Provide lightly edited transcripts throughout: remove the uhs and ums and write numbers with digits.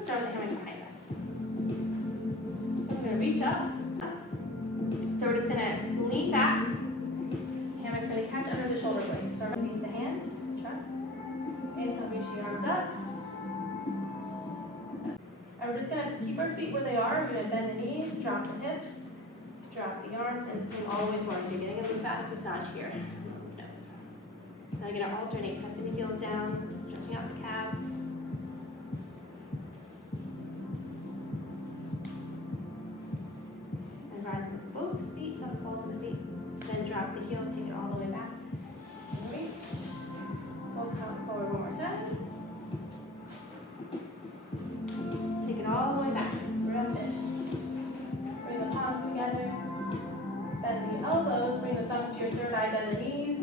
Let's start with the hammock behind us. So I'm going to reach up. So we're just going to lean back. Hammock's going to catch under the shoulder blades. So release the hands, trust. Inhale, reach the arms up. And we're just going to keep our feet where they are. We're going to bend the knees, drop the hips, drop the arms, and swing all the way forward. So you're getting a lymphatic massage here. Now you're going to alternate pressing the heels down, stretching out the calves. And rise with both feet, not the balls of the feet. Then drop the heels, take it all the way back. And reach. We'll come forward one more time. Take it all the way back. Real thin. Bring the palms together. Bend the elbows. Bring the thumbs to your third eye. Bend the knees.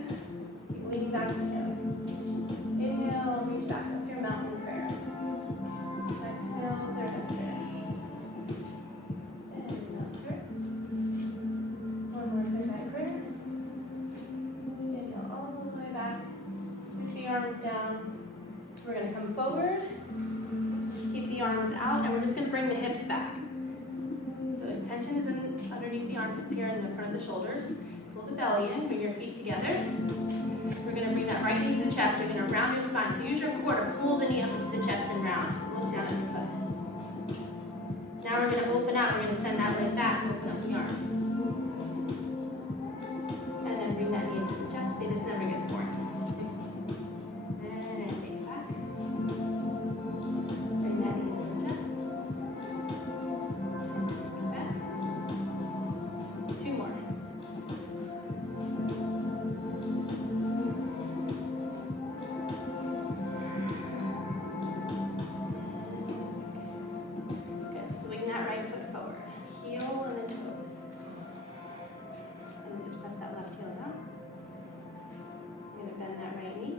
Keep leaning back together. Inhale, reach back. That's your mountain prayer. Exhale, third eye prayer. And another. One more third eye prayer. Inhale all the way back. Scoot the arms down. We're going to come forward. Keep the arms out, and we're just going to bring the hips back. So tension is underneath the armpits here in the front of the shoulders. Pull the belly in, bring your feet together. We're going to bring that right knee to the chest. You're going to round your spine. So use your core to pull the knee up into the chest and round. Look down at your foot. Now we're going to open out. We're going to send that leg back, open up the arms. And then bring that knee into the chest. See, this never gets boring. And take it back. Bring that knee into the chest. And back. Two more. Good. Swing that right foot forward. Heel and then toes. And then just press that left heel down. You're going to bend that right knee.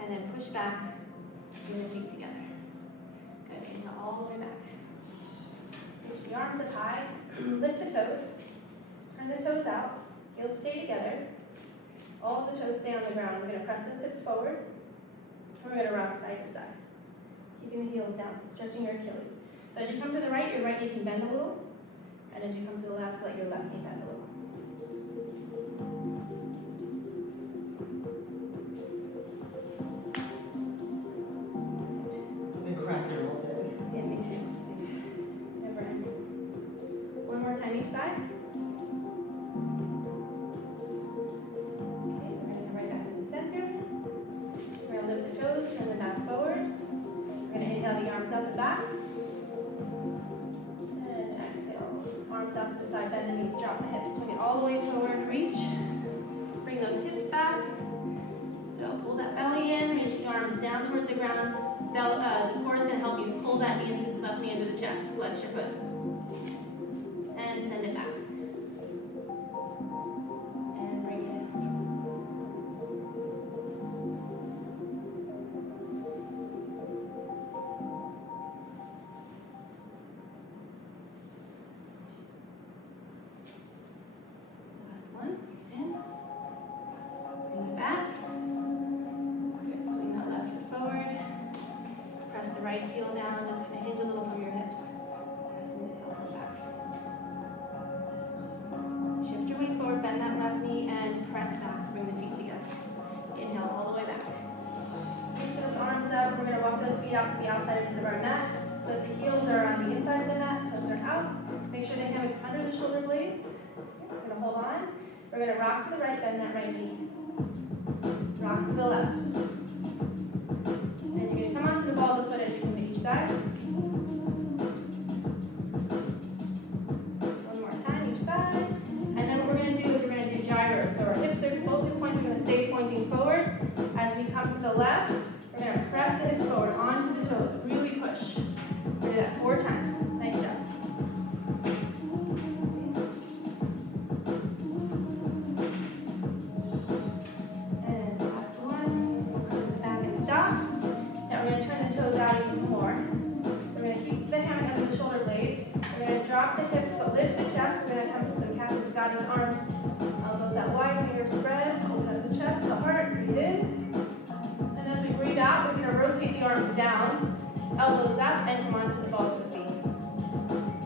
And then push back. Bring the feet together. Good. Inhale all the way back. Reach the arms up high. Lift the toes. Turn the toes out. Heels stay together. All of the toes stay on the ground. We're going to press the hips forward. We're going to rock side to side. Keeping the heels down, so stretching your Achilles. So as you come to the right, your right knee can bend a little. And as you come to the left, let your left knee bend a little. I've been cracking all day. Yeah, me too. Never ending. One more time each side. Okay, we're going to come right back to the center. We're going to lift the toes, turn them back forward. We're going to inhale the arms up and back. And exhale. Arms out to the side, bend the knees, drop the hips, swing it all the way forward, reach. Bring those hips back. So pull that belly in, reach the arms down towards the ground. The core is going to help you pull that knee into, left knee into the chest. Flex your foot. And send it back. And bring it in. Last one. In. Bring it back. Good. Swing that left foot forward. Press the right heel down. Just kind of hinge a little from your hips. Pressing the tailbone back. Shift your weight forward. Bend that left knee and press back. Bring the feet together. Inhale all the way back. Reach those arms up. We're going to walk those feet out to the outside edges of our mat so that the heels are on the inside of the mat, toes are out. Make sure the hammock's under the shoulder blades. We're going to hold on. We're going to rock to the right, bend that right knee. Rock to the left. And you're going to come onto the balls of foot as you come to each side. One more time, each side. And then what we're going to do is we're going to do gyros. So our hips are, both hip points are going to stay pointing forward. As we come to the left, we're going to press the hips forward onto the toes. Really push. We're going to do that 4 times. Nice job. elbows up and come onto the balls of the feet.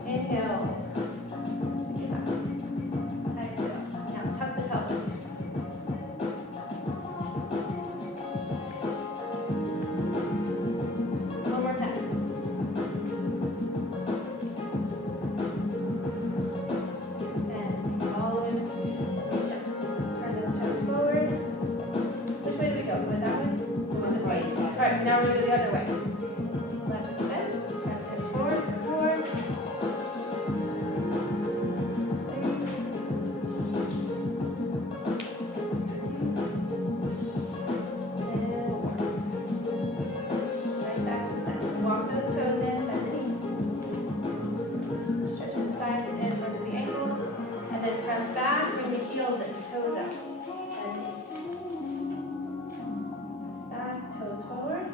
Inhale, take it back. Exhale. Now tuck the pelvis. One more time. And take it all the way back. Reach up. Turn those toes forward. Which way do we go? We went that way? We went this way. All right, so now we're going to go the other way. Left hip bends. Press the hips forward for 4, 3, 2, and 1. Right back to center. Walk those toes in, bend the knees. Stretching the sides and fronts of the ankles. And then press back, bring the heels in, toes up. Bend the knees. Press back, toes forward.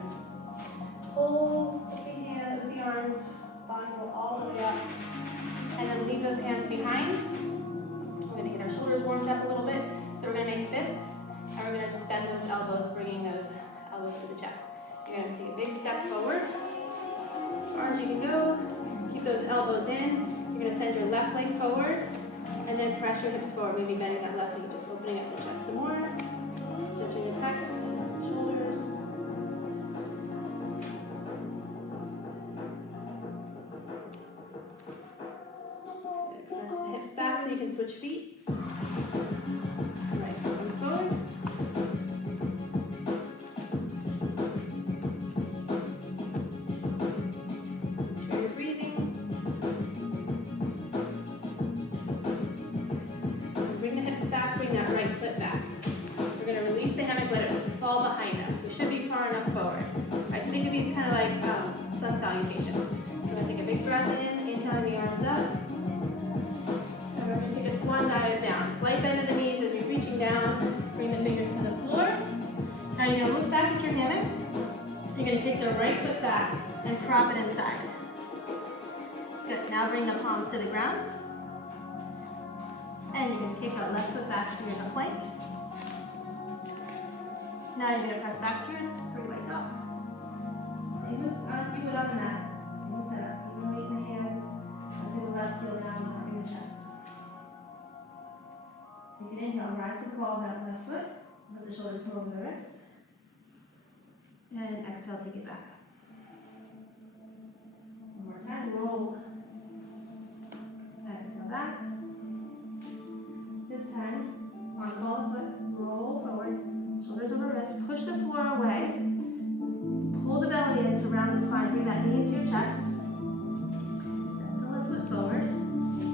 Pull with the arms, body roll all the way up. And then leave those hands behind. We're going to get our shoulders warmed up a little bit. So we're going to make fists. And we're going to just bend those elbows, bringing those elbows to the chest. You're going to take a big step forward, as far as you can go. Keep those elbows in. You're going to send your left leg forward, and then press your hips forward, maybe bending that left knee, just opening up the chest some more, stretching the pecs, shoulders. Good. Press the hips back so you can switch feet. Right foot comes forward. Make sure you're breathing. Bring the hips back, bring that right foot back. We're going to release the hammock, let it fall behind us. We should be far enough forward. All right, so think of these kind of like sun salutations. We're going to take a big breath in, inhaling the arms up. And we're going to take a swan dive down. Slight bend of the knees as we're reaching down. Bring the fingers to the floor. Now you're going to look back at your hammock. You're going to take the right foot back and prop it inside. Good. Now bring the palms to the ground. And you're going to kick that left foot back if you're in a plank. Now you're going to press back to your 3-leg dog. Same as you would on the mat. Same setup. Keeping the weight in the hands. Pressing the left heel down, dropping the chest. Take an inhale. Rise to the ball of that left foot. Let the shoulders come over the wrist. And exhale, take it back. One more time. Roll. Exhale back. This time, on the ball of foot, roll forward. Shoulders over wrist. Push the floor away. Pull the belly in to round the spine. Bring that knee into your chest. Step the left foot forward.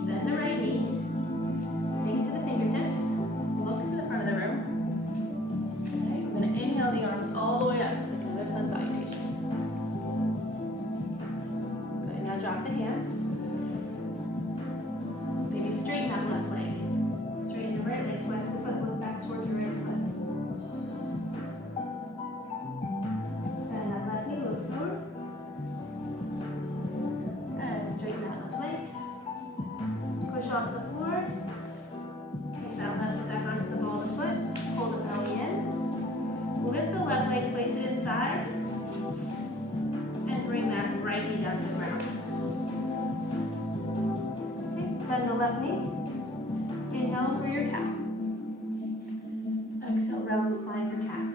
Bend the right knee. Take it to the fingertips. Look to the front of the room. Okay, we're going to inhale the arms all the way up, like another sun salutation. Good, now drop the hands. Maybe straighten that left leg. Straighten the right leg, flex the foot, look back towards your right foot. Bend that left knee, look forward. And straighten that left leg. Push off the floor. Take that left foot back onto the ball of the foot. Pull the belly in. Lift the left leg, place it inside. And bring that right knee down to the ground. Okay, bend the left knee. Inhale for your cow. Exhale, round the spine for cat.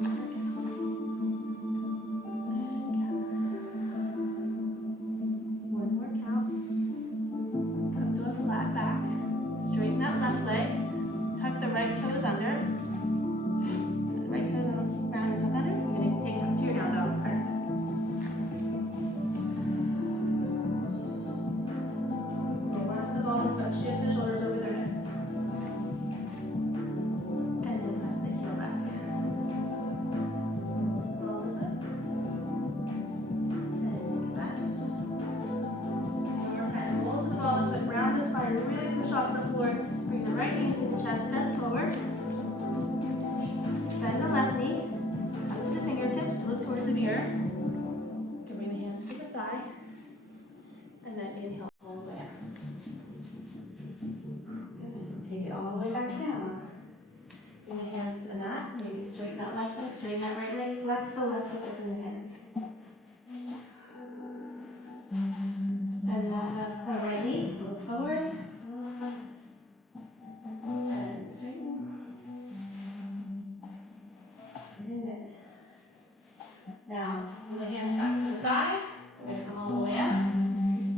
Inhale for cow. And cat. One more cow. Come to a flat back. Straighten that left leg. Tuck the right toes under. So the right toes on the ground and tuck under. You're going to take that to your down dog. Press it. That's the left foot that's in the hands. Bend that right knee, look forward. And straighten. And bend. Now, move the hands back to the side. We're going to come all the way up.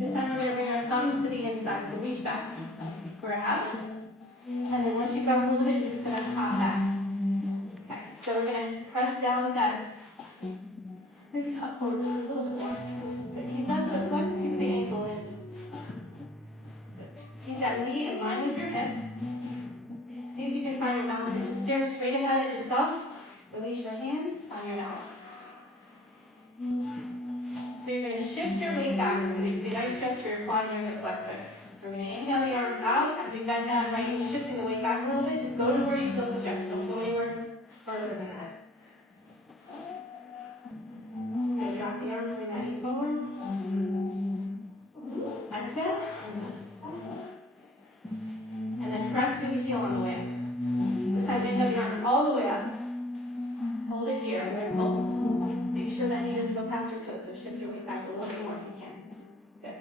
This time we're going to bring our thumbs to the inside. So reach back, grab. And then once you grab a little bit, you're just going to hop back. Okay, so we're going to press down with that. Maybe hop forward just a little bit more. Good. Keep that foot flexed, keep the ankle in. Good. Keep that knee in line with your hip. See if you can find your balance here. Just stare straight ahead at yourself. Release your hands on your hammocks. So you're going to shift your weight backwards. So you see a nice stretch for your quad and your hip flexor. So we're going to inhale the arms out. As we bend down right knee, shifting the weight back a little bit. Just go to where you feel the stretch. Don't go anywhere further than that. Good. Drop the arms, bring that knee forward. Exhale. And then press through the heel on the way up. This time, inhale the arms all the way up. Hold it here. We're going to pulse. Make sure that knee doesn't go past your toes, so shift your weight back a little bit more if you can. Good.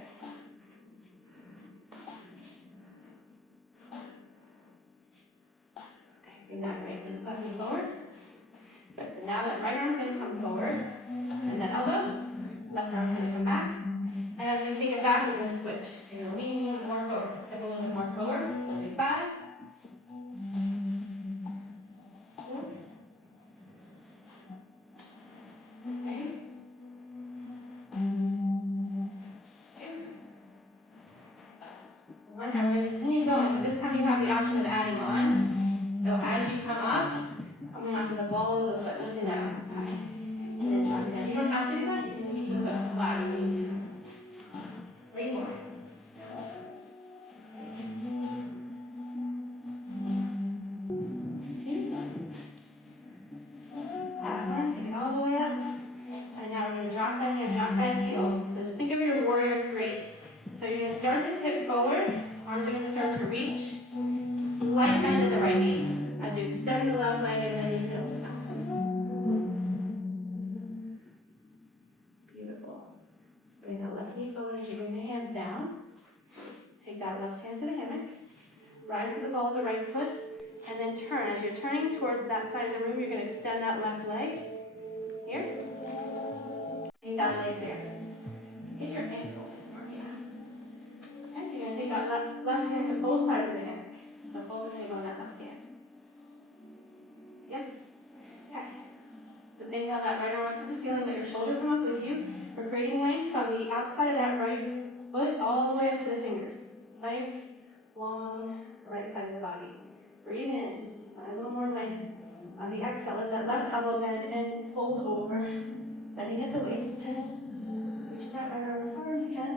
Okay, bring that left knee forward. Good, so now that right arm's going to come forward, and that elbow, left arm's going to come back. And as we take it back, we're going to switch. So you're going to lean a little bit more forward. Step a little bit more forward. 45. 4. Okay. 2. 1. Now we're going to continue going, but this time you have the option of adding on. So as you come up, coming onto the ball of the foot, lifting that up high. And then dropping down. You don't have to do that. You can keep the foot flat if you need to. 3 more. Last one, take it all the way up. And now we're going to drop that hand, drop that heel. So just think of your warrior 3. So you're going to start to tip forward. Arms are going to start to reach. Slight bend at the right knee. As you extend the left leg and then you can open up. Beautiful. Bring that left knee forward as you bring the hands down. Take that left hand to the hammock. Rise to the ball of the right foot. And then turn. As you're turning towards that side of the room, you're going to extend that left leg. Here. Take that leg there. Get your ankle more, yeah. Okay, you're going to take that left hand to both sides of the hammock. So hold the table on that left hand. Yep. Okay. So inhale that right arm up to the ceiling, let your shoulder come up with you. We're creating length from the outside of that right foot all the way up to the fingers. Nice, long, right side of the body. Breathe in. Find a little more length. On the exhale, let that left elbow bend and fold over. Bending at the waist. Reach that right arm as far as you can.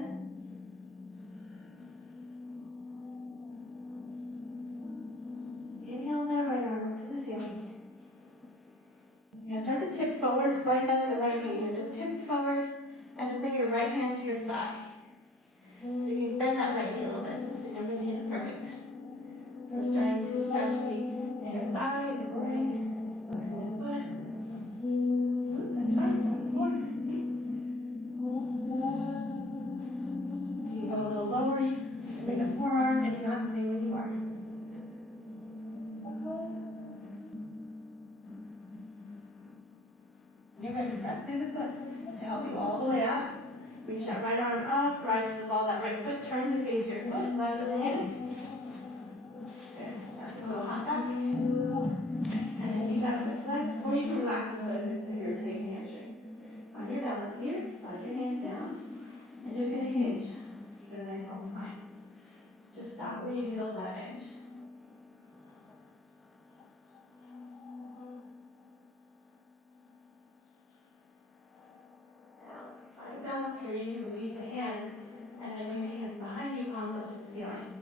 Inhale that right arm up to the ceiling. You're going to start to tip forward, slight bend at the right knee. Just tip forward and then bring your right hand to your thigh. So you can bend that right knee a little bit. So you're never going to hit it perfect. So we're starting to stretch the inner thigh, the groin, flexing the foot. Next one, 4. You can go a little lower. You can bring the forearm and not stay where you are. You're going to press through the foot to help you all the way up. Reach that right arm up, rise to the ball, that right foot, turn to face your foot, left foot in. Good. Now take a little hop back. And then keep that foot flexed, or you can relax the foot if it's irritating your hamstrings. Find your balance here, slide your hands down, and just going to hinge. Keep it a nice long spine. Just stop where you feel that edge. Now, find balance where you can release the hands, and then bring your hands behind you, palms up to the ceiling.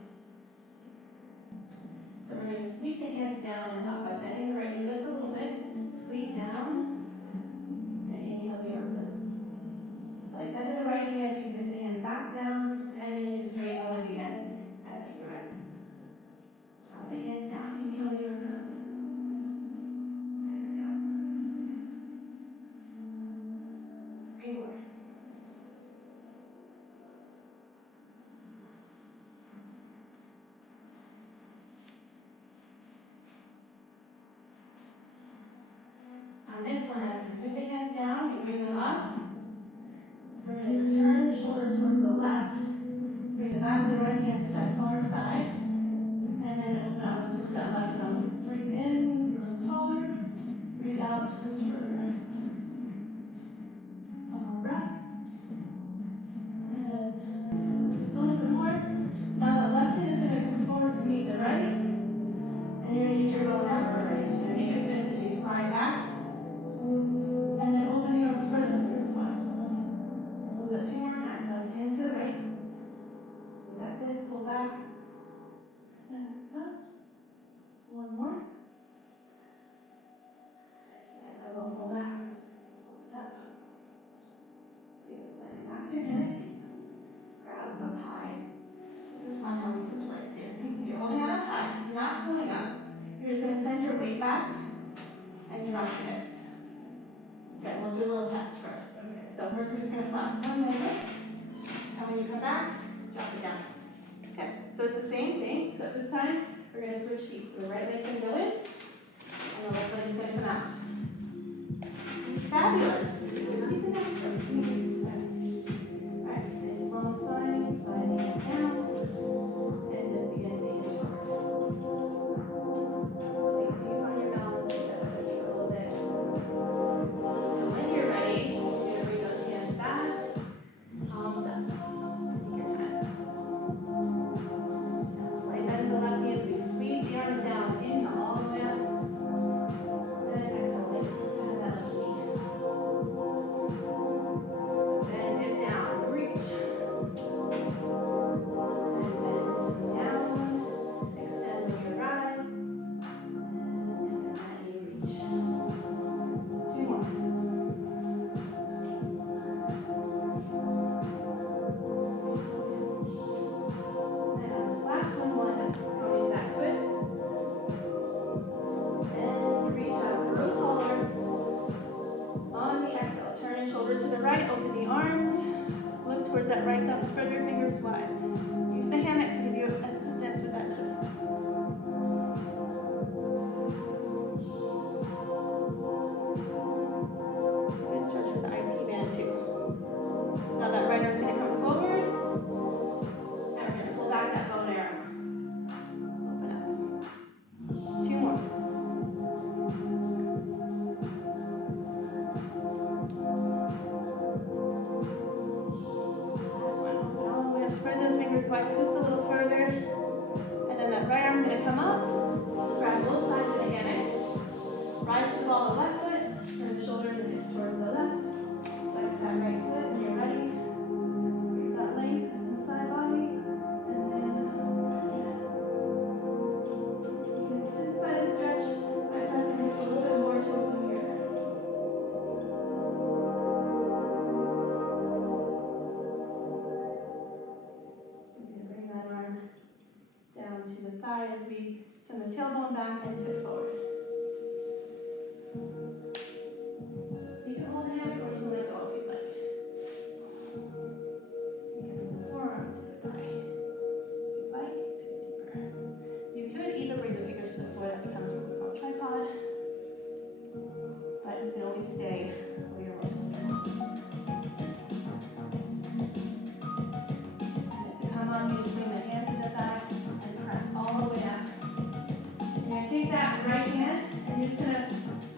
that right hand, and you're just going to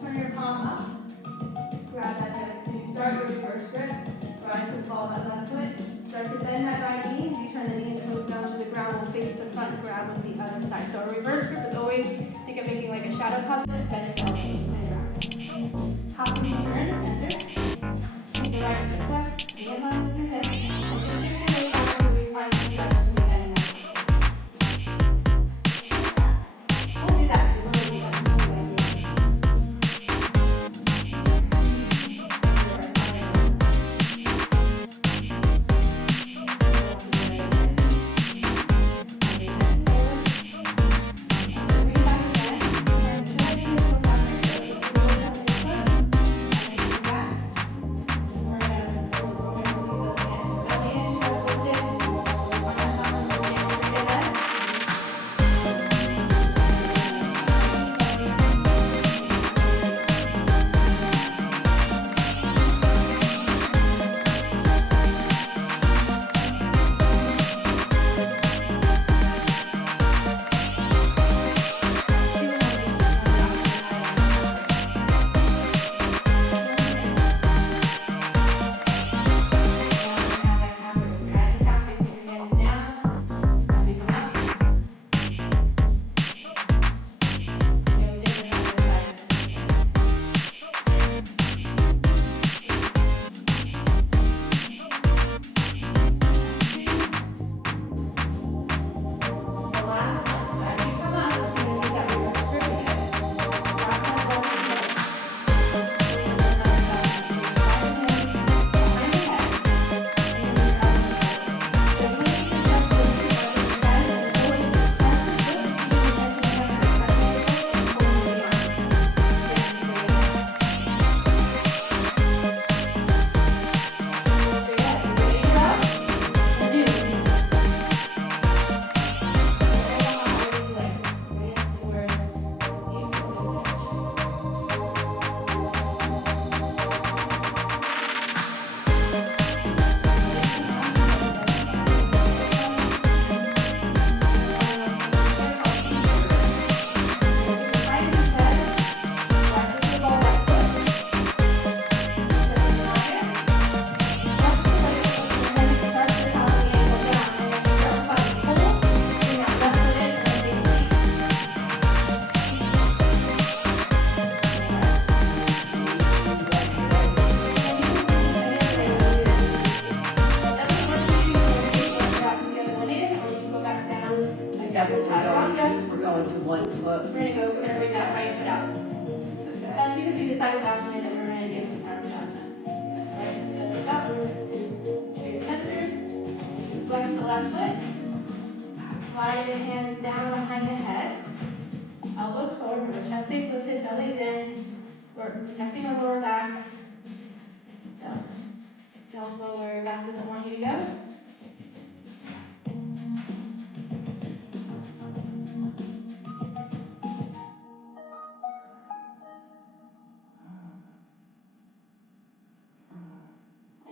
turn your palm up, grab that hammock. So you start your reverse grip, rise to follow that left foot, start to bend that right knee. As you turn the knee and toes down to the ground, we'll face the front, grab with the other side. So our reverse grip is always, think of making like a shadow puppet, bend your elbows behind your back. Hop and you're in the center. Take the right foot back, be in line with your hip, and just shift your weight back so we find some stretch as we bend that. We'll do that a little deeper.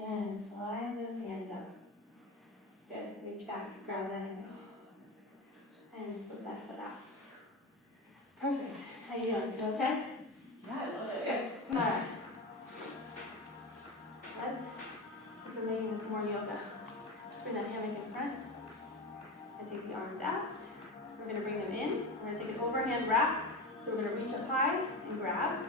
And slide those hands up. Good. Reach back, grab that hammock. And slip that foot out. Perfect. How you doing? Feel okay? Yeah, I love it. All right. Since we're making this more yoga, let's bring that hammock in front and take the arms out. We're going to bring them in. We're going to take an overhand wrap. So we're going to reach up high and grab.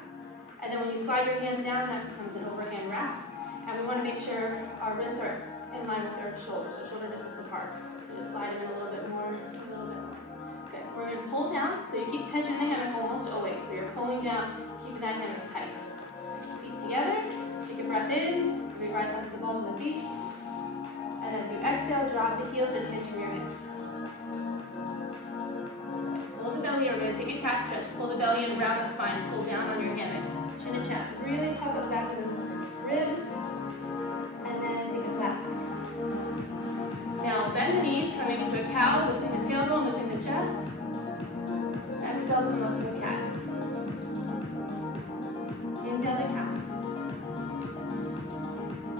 And then when you slide your hands down, that becomes an overhand wrap. And we want to make sure our wrists are in line with our shoulders, so shoulder distance apart. So just slide them in a little bit more, a little bit more. Good. We're going to pull down, so you keep tension in the hammock almost always. So you're pulling down, keeping that hammock tight. Feet together. Take a breath in. Maybe rise up to the balls of the feet. And as you exhale, drop the heels and hinge from your hips. Pull the belly. We're going to take a cat stretch. Pull the belly in, round the spine, pull down on your hammock. Chin to chest. Really puff up the back of those ribs. And then take a flat back. Now bend the knees, coming into a cow, lifting the tailbone, lifting the chest. Exhale, come up to a cat. Inhale the cow.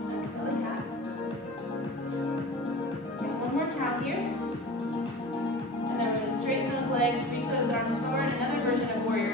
Exhale the cat. Great. One more cow here. And then we're going to straighten those legs, reach those arms forward. Another version of warrior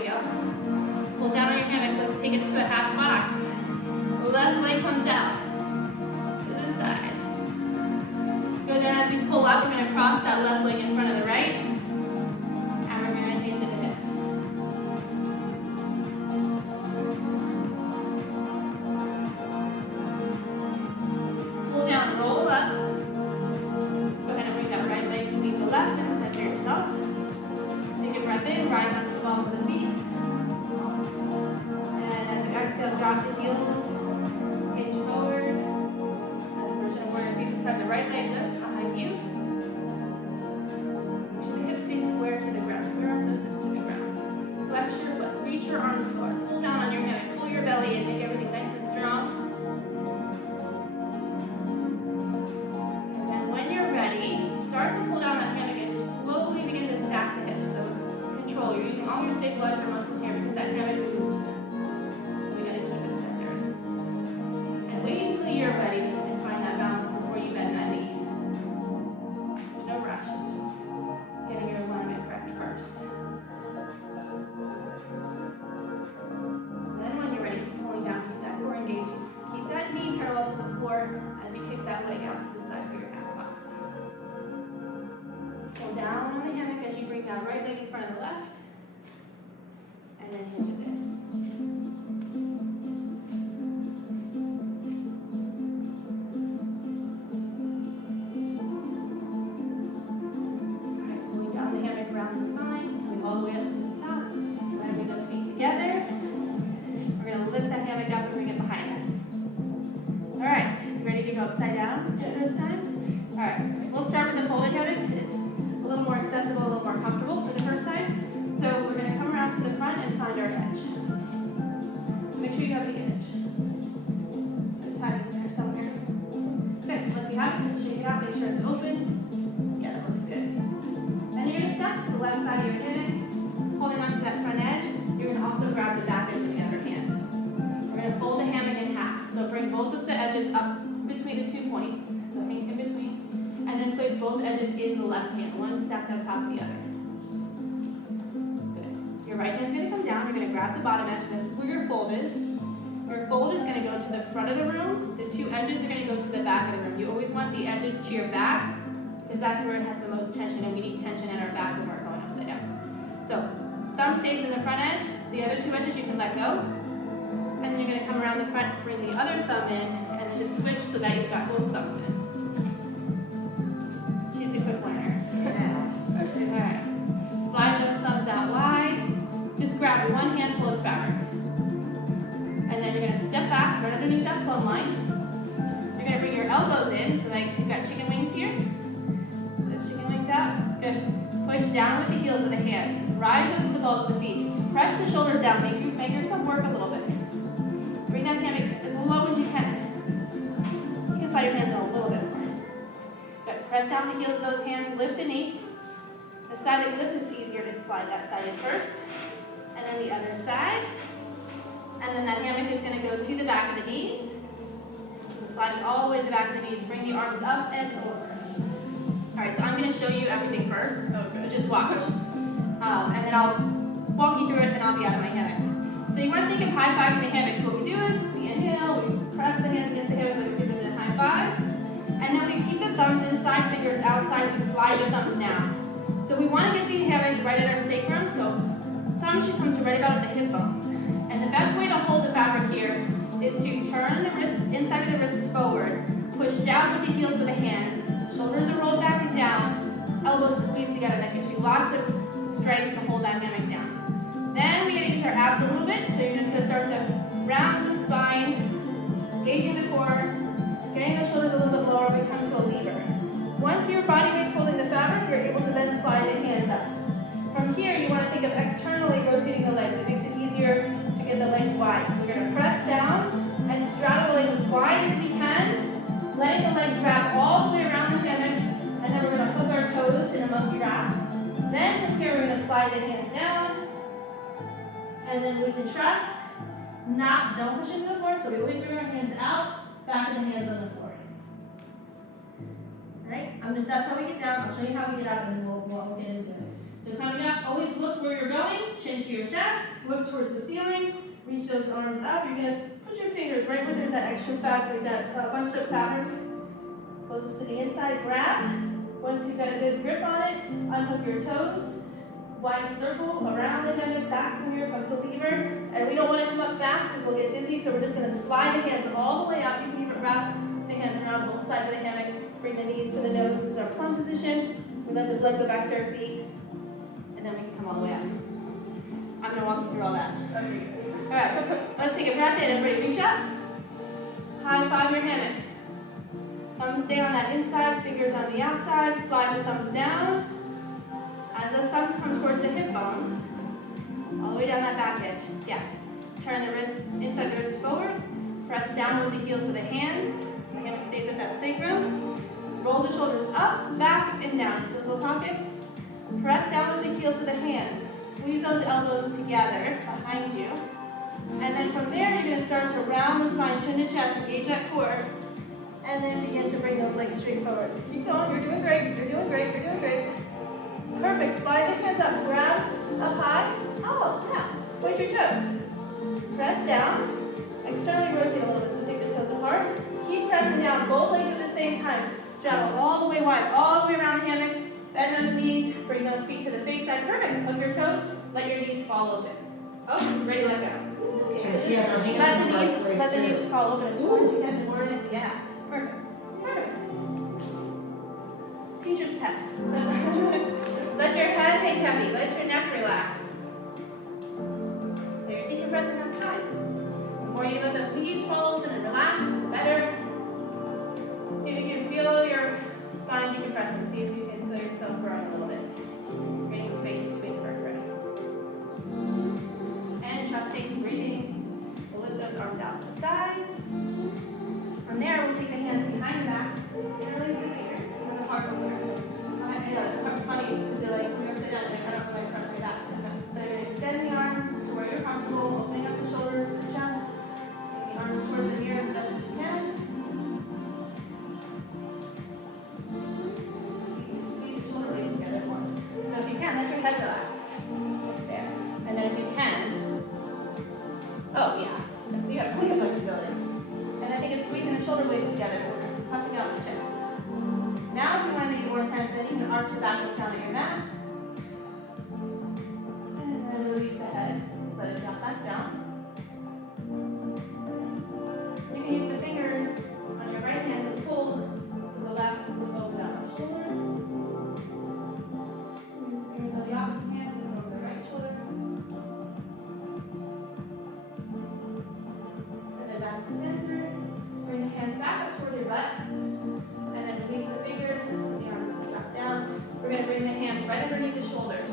we go. Pull down on your hammock. Let's take it to a half box. Left leg comes out to the side. Good, then as we pull up, we're going to cross that left leg in front of the right. And we're going to hinge at the hips. Pull down, roll up. Go ahead and bring that right leg to meet the left and center yourself. Take a breath in, rise onto the balls of the feet. And as you exhale, drop the heels, hinge forward. As version of warrior feet, this time the right leg lifts behind you. Make sure the hips stay square to the ground. Square up those hips to the ground. Flex your foot, reach your arms forward. Pull down on your hammock, pull your belly in, make everything nice and strong. And then when you're ready, start to pull down that hammock and just slowly begin to stack the hips. So control, you're using all your stabilizer muscles here because that hammock moves. So we gotta keep it centered. And wait until you're ready and find that balance before you bend that knee. There's no rush, it's just getting your alignment correct first. Then when you're ready, keep pulling down, keep that core engaged. Keep that knee parallel to the floor as you kick that leg out to the side for your half box. Pull down on the hammock as you bring that right leg in front of the left. And then hinge it in. Alright, pulling down the hammock around the spine, coming all the way up to the top. Go ahead and bring those feet together. We're going to lift that hammock up and bring it behind us. Alright, you ready to go upside down this time? Alright, we'll start with the folded hammock. It's a little more accessible, a little more comfortable for the first time. So we're going to come around to the front and find our edge. So make sure you have the edge. It's hiding in there somewhere. Okay, once you have it, just shake it out, make sure it's open. Yeah, that looks good. Then you're going to step to the left side of your hammock, holding onto that front edge. You're going to also grab the back edge with the other hand. We're going to fold the hammock in half. So bring both of the edges up between the 2 points, so hang in between, and then place both edges in the left hand, one stacked on top of the other. Good. Your right hand's going to come down. You're going to grab the bottom edge, and this is where your fold is. Your fold is going to go to the front of the room. The 2 edges are going to go to the back of the room. You always want the edges to your back because that's where it has the most tension, and we need tension at our back when we're going upside down. So thumb stays in the front edge. The other 2 edges you can let go. And then you're going to come around the front, bring the other thumb in, and then just switch so that you've got both thumbs in. She's a quick learner. Okay. All right. Slide those thumbs out wide. Just grab one handful of fabric. And then you're going to step back right underneath that plumb line. You're going to bring your elbows in, so like you've got chicken wings here. So those chicken wings out. Good. Push down with the heels of the hands. Rise up to the balls of the feet. Press the shoulders down. Make yourself work a little bit. Bring that hammock as low as you can. You can slide your hands in a little bit more. Good. Press down the heels of those hands. Lift the knee. The side that you lift is easier to slide that side in first. And then the other side. And then that hammock is going to go to the back of the knees. So slide it all the way to the back of the knees. Bring the arms up and over. Alright, so I'm going to show you everything first. So just watch. And then I'll walk you through it and I'll be out of my hammock. So you want to think of high-fiving the hammock. So what we do is we inhale, we press the hands against the hammock like we're giving it a high five. And then we keep the thumbs inside, fingers outside, we slide the thumbs down. So we want to get the hammock right at our sacrum, so thumbs should come to right about at the hip bones. And the best way to hold the fabric here is to turn the wrists, inside of the wrists forward, push down with the heels of the hands, shoulders are rolled back and down, elbows squeeze together. That gives you lots of strength to hold that hammock down. Then we get to use our abs a little bit, so you're just going to start to round the spine, engaging the core, getting the shoulders a little bit lower, we come to a lever. Once your body weight's holding the fabric, you're able to then slide the hands up. From here, you want to think of externally rotating the legs. It makes it easier to get the legs wide. So we're going to press down and straddle the legs as wide as we can, letting the legs wrap all the way around the hammock, and then we're going to hook our toes in a monkey wrap. Then from here, we're going to slide the hands down. And then we can trust, don't push into the floor, so we always bring our hands out, back of the hands on the floor. Alright, that's how we get down. I'll show you how we get up and then we'll get into it. So coming up, always look where you're going, chin to your chest, towards the ceiling. Reach those arms up. You're going to put your fingers right where there's that extra fat, like that bunched up fabric closest to the inside. Grab. Once you've got a good grip on it, unhook your toes. Wide circle around the hammock, back to the mirror, come to lever. And we don't want to come up fast because we'll get dizzy, so we're just going to slide the hands all the way up. You can even wrap the hands around both sides of the hammock. Bring the knees to the nose. This is our plum position. We let the blood go back to our feet, and then we can come all the way up. I'm going to walk you through all that. Okay, good. All right, let's take a breath in. Everybody reach up. High five your hammock. Thumbs stay on that inside, fingers on the outside. Slide the thumbs down. As those thumbs come towards the hip bones, all the way down that back edge. Yes. Turn the wrists, inside the wrists forward. Press down with the heels of the hands so the hammock stays at that sacrum. Roll the shoulders up, back, and down. See those little pockets? Press down with the heels of the hands. Squeeze those elbows together behind you. And then from there, you're going to start to round the spine, chin to chest, engage that core, and then begin to bring those legs straight forward. Keep going. You're doing great. You're doing great. You're doing great. Perfect. Slide the hands up. Grab up high. Oh, now point your toes. Press down. Externally rotate a little bit, so take the toes apart. Keep pressing down both legs at the same time. Straddle all the way wide, all the way around the hammock. Bend those knees. Bring those feet to the face side. Perfect. Hook your toes. Let your knees fall open. Oh, she's ready to let go. Okay, so she has her hands let in the right place, let the knees too. fall open as far as you can to coordinate. Yeah, perfect. Perfect. Teacher's pet. Let your head hang heavy. Let your neck relax. So you're decompressing on time. The more you let those knees fall open and relax, the better. See if you can feel your spine decompressing. See if you can feel yourself growing a little bit. Creating space between the vertebrae. And trusting, breathing. We'll lift those arms out to the sides. From there, we'll take the hands behind the back, interlace the fingers. You have a heart opener. So I know it's funny because you're like, when you're upside down, you're like, I don't know my front or my back. So you're going to extend the arms to where you're comfortable, opening up the shoulders, the chest. Bring the arms towards the mirror as best as you can. You can squeeze the shoulder blades together more. So if you can, let your head relax. There. And then if you can, oh yeah, you have plenty of flexibility. And then think of squeezing the shoulder blades together, but we're puffing out the chest. Now if you want to make it more intense, then you can arch the back, look down at your mat. And then release the head. Just let it drop back down. You can use the fingers on your right hand to pull to the left with over that left shoulder. Use the fingers of the opposite hand to move over the right shoulder. And then back to center. Bring the hands back up towards your butt. And then release the fingers. The arms just drop down. We're going to bring the hands right underneath the shoulders.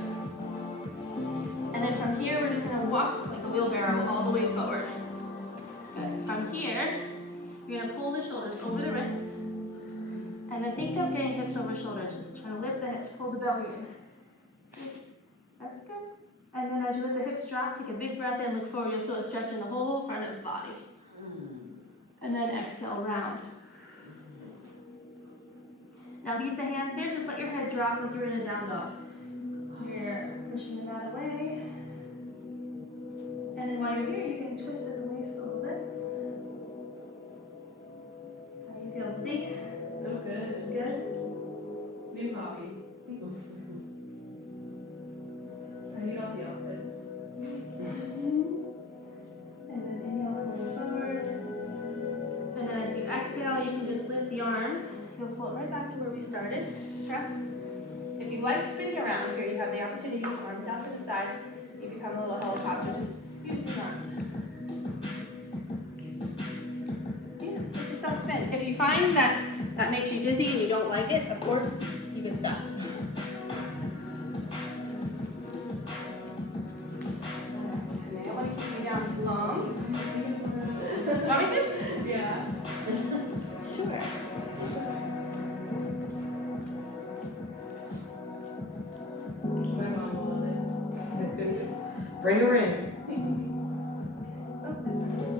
And then from here, we're just going to walk like a wheelbarrow all the way forward. Good. From here, you're going to pull the shoulders over the wrists. And then think of getting hips over shoulders. Just trying to lift the hips, pull the belly in. Good. That's good. And then as you let the hips drop, take a big breath in, look forward. You'll feel a stretch in the whole front of the body. And then exhale, round. Now leave the hands there. Just let your head drop like you're in a down dog. You're pushing the mat away. And then while you're here, you can twist at the waist a little bit. How do you feel, Lizzie? So good. Good? New hobby. I need all the outfits. And then inhale, coming forward. And then as you exhale, you can just lift the arms. You'll float right back to where we started. Trust. If you like spinning around here, you have the opportunity for arms out to the side. You become a little helicopter. Just use these arms. Yeah, let yourself spin. If you find that that makes you dizzy and you don't like it, of course, you can stop. Okay, I don't want to keep you down too long. Want me to? Yeah. Sure. My mom will love it. Bring her in. Oh, that's not good.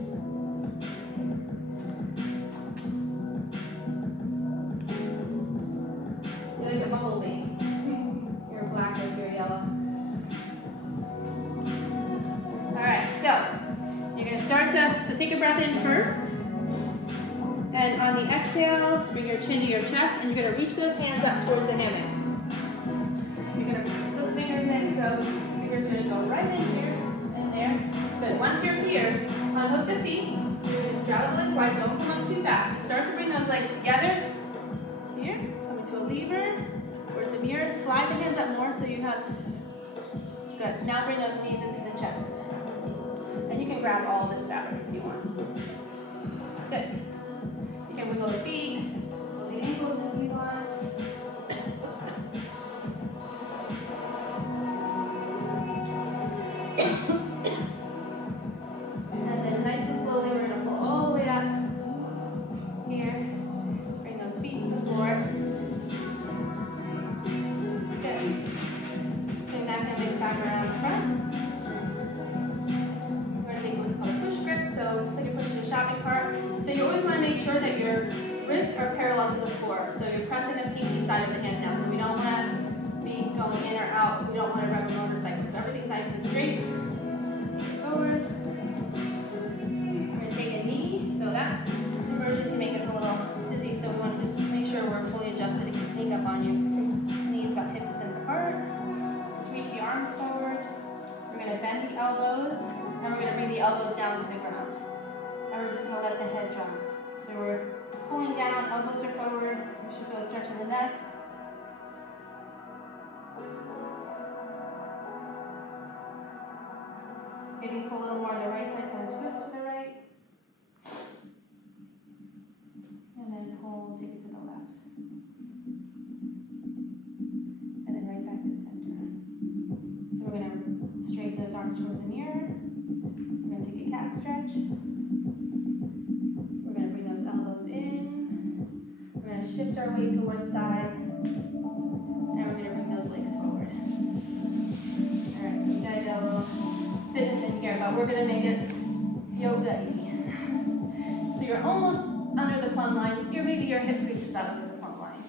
You're like a bumblebee. You're black like you're yellow. All right. take a breath in first. And on the exhale, bring your chin to your chest, and you're going to reach those hands up towards the hammock. You're going to put the fingers in, so fingers are going to go right in here and there. Good. Once you're here, unhook the feet. You're going to straddle the legs wide. Don't come up too fast. So start to bring those legs together. Here, come into a lever, or it's a mirror. Slide the hands up more so you have. Good. Now bring those knees into the chest. And you can grab all this fabric if you want. Good. You can wiggle the feet, wiggle the ankles if you want. And then nice and slowly, we're going to pull all the way up here. Bring those feet to the floor. Good. Swing that hammock back around front. We're going to take what's called a push grip, so just like you're pushing a shopping cart. So you always want to make sure that your wrists are parallel to the floor. So you're pressing the pinky side of the hand down. So we don't want to be going in or out. We don't want to rev a motorcycle. So everything's nice and straight. Take it forward. We're going to take a knee. So that inversion can make us a little dizzy. So we want to just make sure we're fully adjusted. It can sneak up on you. Knees about hip distance apart. Just reach the arms forward. We're going to bend the elbows, and we're going to bring the elbows down to the ground. And we're just going to let the head drop. So we're pulling down, elbows are forward. You should feel a stretch in the neck. Maybe pull a little more on the right side, kind of twist to the right. And then pull, take it to the left. And then right back to center. So we're going to straighten those arms towards the mirror. We're going to take a cat stretch. We're going to bring those elbows in. We're going to shift our weight to one side. And we're going to bring those legs forward. All right, so we got to get a little fitness in here, but we're going to make it yoga-y. So you're almost under the plumb line. Maybe your hip crease is about under the plumb line.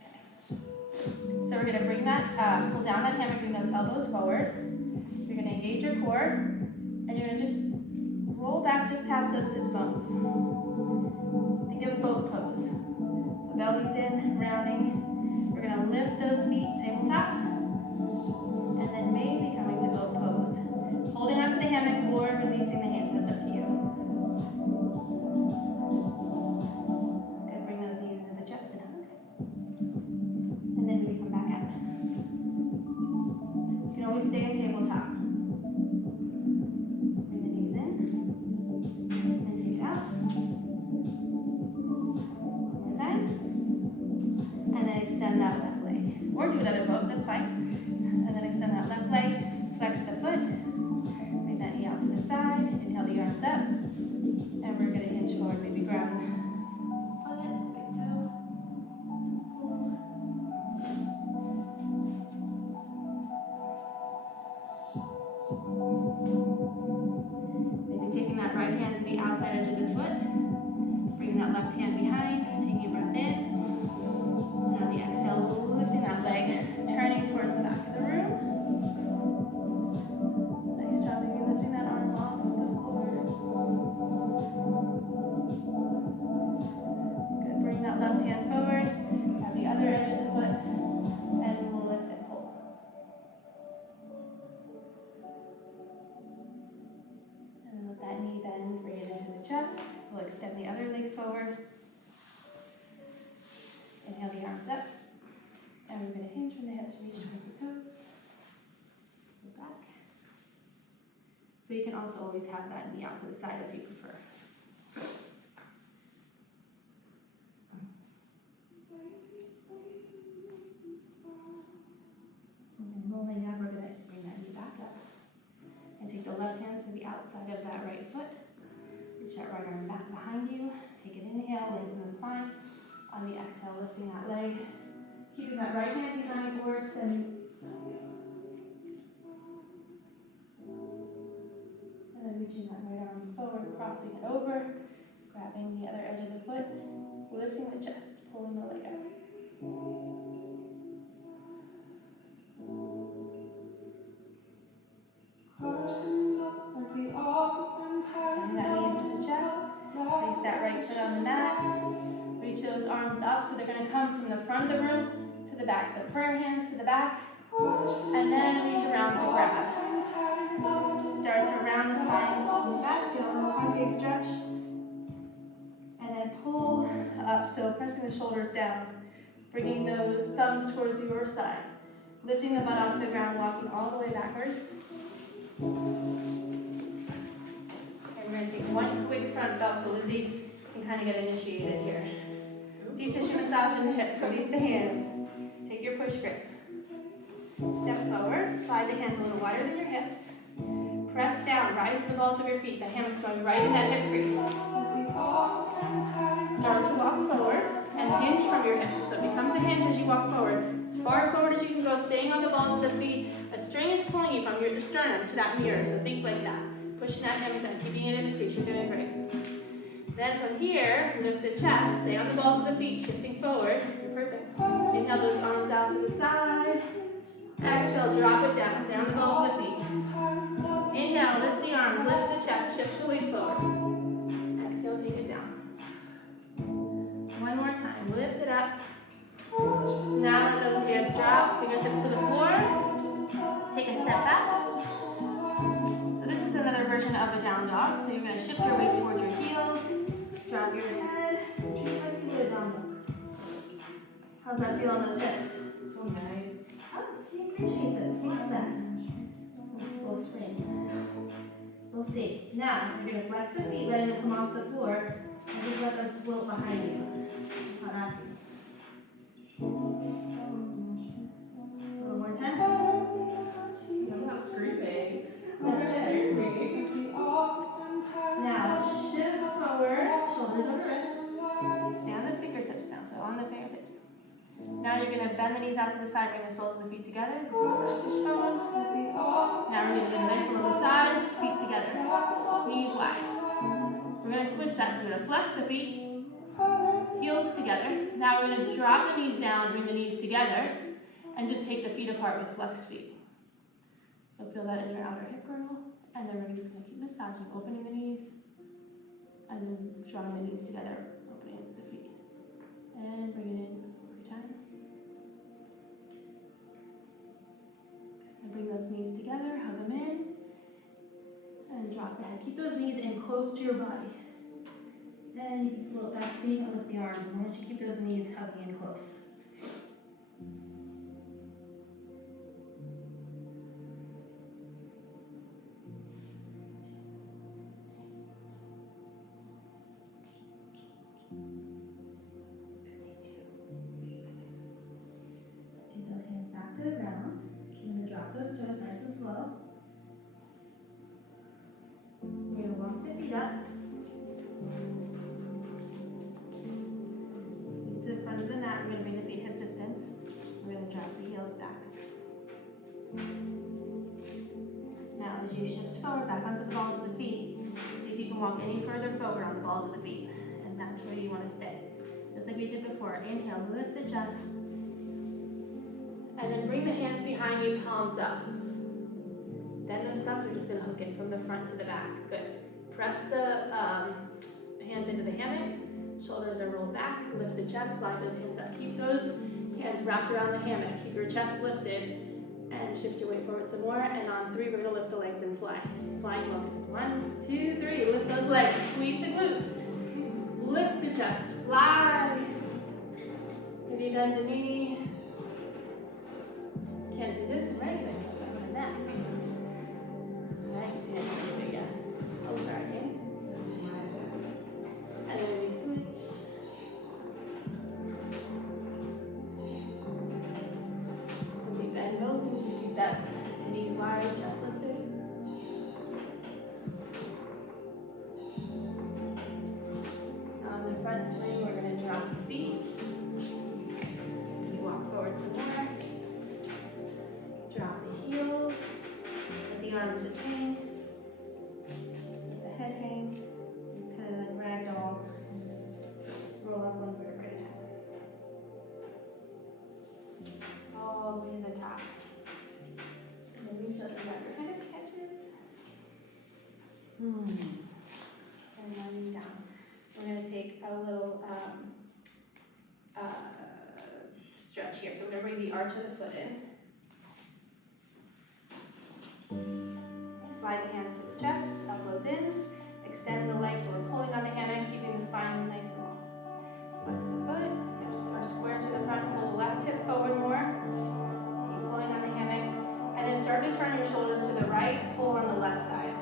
Okay. So we're going to bring that, pull down that hammock, bring those elbows forward. You're going to engage your core, and you're going to just roll back just past those sit bones. Think of boat pose. So belly's in, rounding. We're going to lift those feet tabletop, and then maybe coming to boat pose. Holding onto the hammock or releasing the hands, that's up to you. Good, bring those knees into the chest and hug. And then maybe come back out. You can always stay in tabletop. Bring the knees in and take it out. One more time. And then extend that left leg. Or do another boat, that's fine. And then extend that left leg, flex the foot, bring that knee out to the side, inhale the arms up, and we're going to hinge forward, maybe grab the foot, big toe, pull. Maybe taking that right hand to the outside edge of the foot, bring that left hand behind, taking a breath in, and on the exhale, lifting that leg, turning towards the back of the room. Nice job, maybe lifting that arm off of the floor. Good, bring that left hand forward, grab the other edge of the foot, and lift and pull. And then let that knee bend, bring it into the chest. We'll extend the other leg forward. Inhale the arms up. And we're going to hinge from the hips, reach towards the toes. Go back. So you can also always have that knee out to the side if you prefer. And then rolling up, we're going to bring that knee back up. And take the left hand to the outside of that right foot. Reach that right arm back behind you. Take an inhale, lengthen the spine. On the exhale, lifting that leg. Keeping that right hand behind or extending. And then reaching that right arm forward, crossing it over. Grabbing the other edge of the foot. Lifting the chest, pulling the leg up. Bring that knee into the up, so they're going to come from the front of the room to the back. So prayer hands to the back, and then reach around to grab. Start to round the spine in the back, feel a little concave stretch, and then pull up, so pressing the shoulders down, bringing those thumbs towards your side, lifting the butt off the ground, walking all the way backwards. And we're going to take one quick front belt so Lizzie can kind of get initiated here. Deep tissue massage in the hips, release the hands, take your push grip. Step forward, slide the hands a little wider than your hips. Press down, rise to the balls of your feet. That hammock's going right in that hip crease. Start to walk forward and hinge from your hips. So it becomes a hinge as you walk forward. Far forward as you can go, staying on the balls of the feet. A string is pulling you from the sternum to that mirror, so think like that. Pushing that hammock down, keeping it in the crease. You're doing great. Then from here, lift the chest, stay on the balls of the feet, shifting forward. You're perfect. Inhale those arms out to the side. Exhale, drop it down. Stay on the balls of the feet. Inhale, lift the arms, lift the chest, shift the weight forward. Exhale, take it down. One more time, lift it up. Now let those hands drop, fingertips to the floor. Take a step back. So this is another version of a down dog. So you're going to shift your weight towards your heels, drop your head, and treat it like you would a down dog. How's that feel on those hips? So nice. Oh, she appreciates it. Love that. We'll swing. We'll see. Now, you're going to flex the feet, letting them come off the floor, and just let them float behind you. That's not acting. A little more intense? I'm not screaming. That's You're good. scaring me. Now, shift forward, shoulders over wrists. Stay on the fingertips now, so on the fingertips. Now you're going to bend the knees out to the side, bring the soles of the feet together. This is a wishbone. Now we're going to get a nice little massage, feet together, knees wide. We're going to switch that, so we're going to flex the feet, heels together. Now we're going to drop the knees down, bring the knees together, and just take the feet apart with flexed feet. You'll feel that in your outer hip girdle. And then we're just going to keep massaging, opening the knees, and then drawing the knees together, opening up the feet. And bring it in one more time. And bring those knees together, hug them in, and drop the head. Keep those knees in close to your body. And you can float back clean and lift the arms as long as you keep those knees hugging in close. Take those hands back to the ground. You're going to drop those toes nice and slow. We're going to walk the feet up. Feet to the front of the mat. We're going to bring the feet hip distance. We're going to drop the heels back. Now as you shift forward back onto the balls of the feet, see if you can walk any further forward on the balls of the feet. And that's where you want to stay. Just like we did before. Inhale, lift the chest. And then bring the hands behind you, palms up. Then those thumbs are just going to hook in from the front to the back. Good. Press the hands into the hammock. Shoulders are rolled back. Lift the chest. Slide those hands up. Keep those hands wrapped around the hammock. Keep your chest lifted. And shift your weight forward some more. And on 3, we're going to lift the legs and fly. Flying locust. 1, 2, 3. Lift those legs. Squeeze the glutes. Lift the chest. Fly. Maybe bend a knee. Can't do this right, but you can go to that. I can see that you can do it, yeah. Oh, sorry, Danny. And then we switch. As we bend both knees, just keep that knees wide, chest lifted. On the front swing, we're going to drop the feet. We walk forward some more. Drop the heels. Let the arms just hang. Let the head hang. Just kind of like ragdoll and just roll up one vertebrae at a time. All the way to the top. And then reach up and grab your hammock catches. And lying down. We're going to take a little arch of the foot in. Slide the hands to the chest, elbows in. Extend the legs, so we're pulling on the hammock, keeping the spine nice and long. Flex the foot, hips are square to the front, pull the left hip forward more. Keep pulling on the hammock, and then start to turn your shoulders to the right, pull on the left side.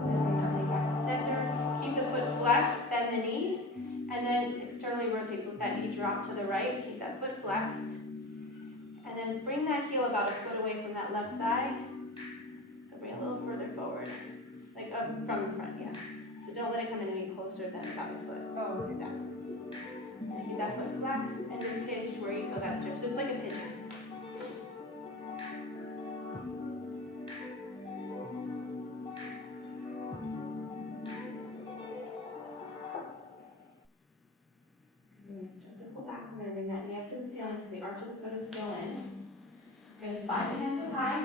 Then bring that leg back to center. Keep the foot flexed, bend the knee, and then externally rotate. So let that knee drop to the right, keep that foot flexed. And then bring that heel about a foot away from that left thigh. So bring it a little further forward, like up from the front, yeah. So don't let it come in any closer than about a foot. Oh, Like that. And keep that foot flexed and just hinge where you feel that stretch. So it's like a pigeon. We're going to start to pull back. We're going to bring that knee up to the ceiling so the arch of the foot is still in. We're going to slide the hands up high.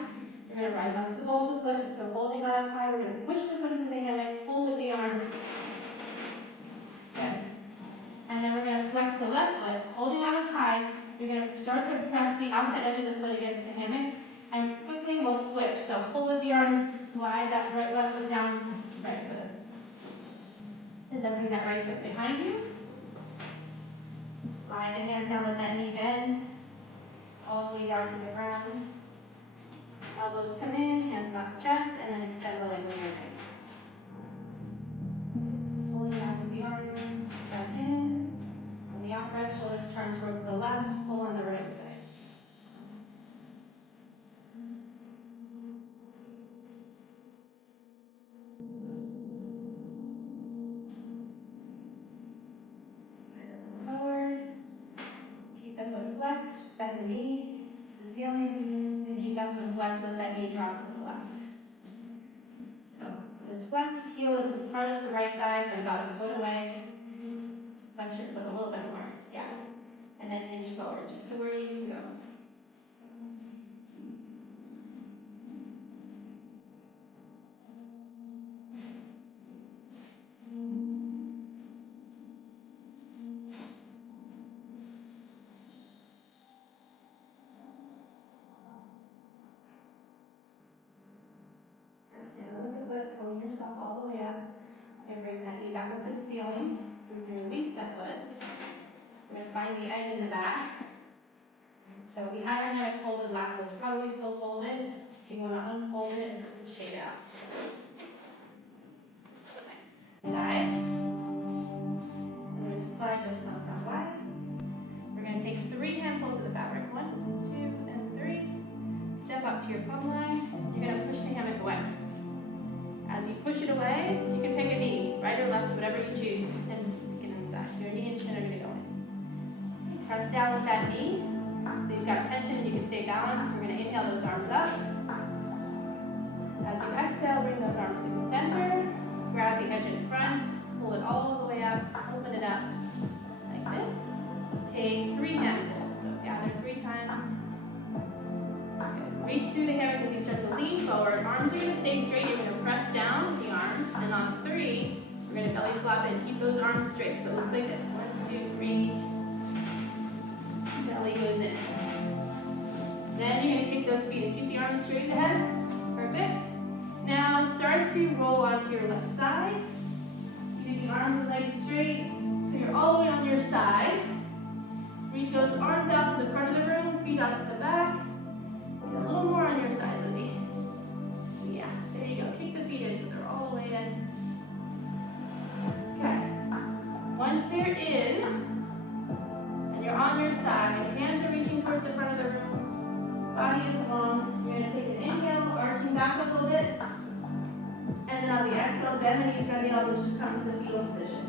We're going to rise up to the ball of the foot. So holding that up high, we're going to push the foot into the hammock, pull with the arms. Good. And then we're going to flex the left foot, holding that up high. You're going to start to press the outside edge of the foot against the hammock. And quickly we'll switch. So pull with the arms, slide that right left foot down, right foot. And then bring that right foot behind you. Slide the hands down, let that knee bend all the way down to the ground. Elbows come in, hands left chest, and then extend the leg when you're ready. Pulling back with the arms, breath in. On the out breath, shoulders turn towards the left, pull on the right side. Forward. Keep the foot flexed, bend the knee to the ceiling, and keep that foot flexed, let that knee drop to the left. So, foot is flexed, heel is in front of the right thigh, but about a foot away. Flex your foot a little bit more, yeah. And then hinge forward, just to where you can go. Stand up with the foot, pulling yourself all the way up. And bring that knee back up to the ceiling. We can release that foot. We're going to find the edge in the back. So we have our hammock folded last, so it's probably still folded. If you want to unfold it and shake it out. Nice. Side. We're going to slide those thumbs out wide. We're going to take 3 handfuls of the fabric. 1, 2, and 3. Step up to your plumb line. You're going to push the hammock away. As you push it away, you can pick a knee, right or left, whatever you choose, and stick it inside. So your knee and shin are going to go in. Press down with that knee. So you've got tension and you can stay balanced. We're going to inhale those arms up. As you exhale, bring those arms to the center. Grab the edge in front. Pull it all the way up. Open it up like this. Take 3 handfuls. So gather 3 times. Good. Reach through the hammock as you start to lean forward. Arms are going to stay straight. You're going to press down with the arms. And on 3, we're going to belly flop in. Keep those arms straight. So it looks like this. 1, 2, 3. Belly goes in. Then you're going to kick those feet and keep the arms straight ahead. Perfect. Now start to roll onto your left side. Keep the arms and legs straight. So you're all the way on your side. Reach those arms out to the front of the room, feet out to the back. Get a little more on your side, Lily. Yeah, there you go. Kick the feet in so they're all the way in. Okay. Once they're in, and you're on your side, hands are reaching towards the front of the room, body is long. You're going to take an inhale, arching back a little bit. And then on the exhale, bend the knees, bend the elbows, just come to the fetal position.